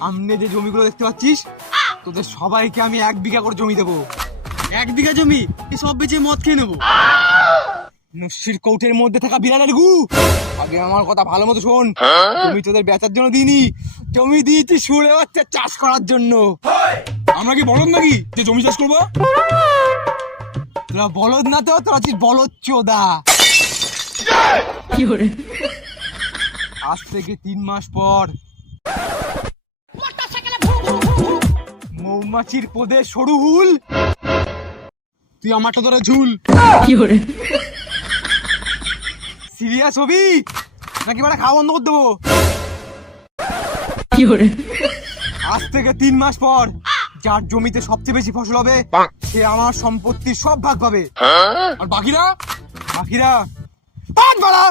সামনে যে জমিগুলো দেখতে পাচ্ছিস, তোদের সবাইকে আমি 1 বিঘা করে জমি দেবো। 1 বিঘা জমি সব বেচে মদ খেয়ে নেবো। নস্যির কৌটের মধ্যে থাকা বিড়ালের গু, আগে আমার কথা ভালো মতো শোন। জমি তোদের বেচার জন্য দিইনি, জমি দিয়েছি শুনে বাচ্চা চাষ করার জন্য। আমরা কি বলদ নাকি যে জমি চাষ করবো? তোরা বলদ না তো, তোরা আছিস বলদ চোদা। আজ থেকে 3 মাস পর মৌমাছির পদে সরু হুল, তুই আমারটা ধরে ঝুল। সিরিয়াস হবি নাকি বাড়া খাওয়া বন্ধ করে দেবো? আজ থেকে 3 মাস পর যার জমিতে সবচেয়ে বেশি ফসল হবে সে আমার সম্পত্তির সব ভাগ পাবে। আর বাকিরা বাদ বাড়া।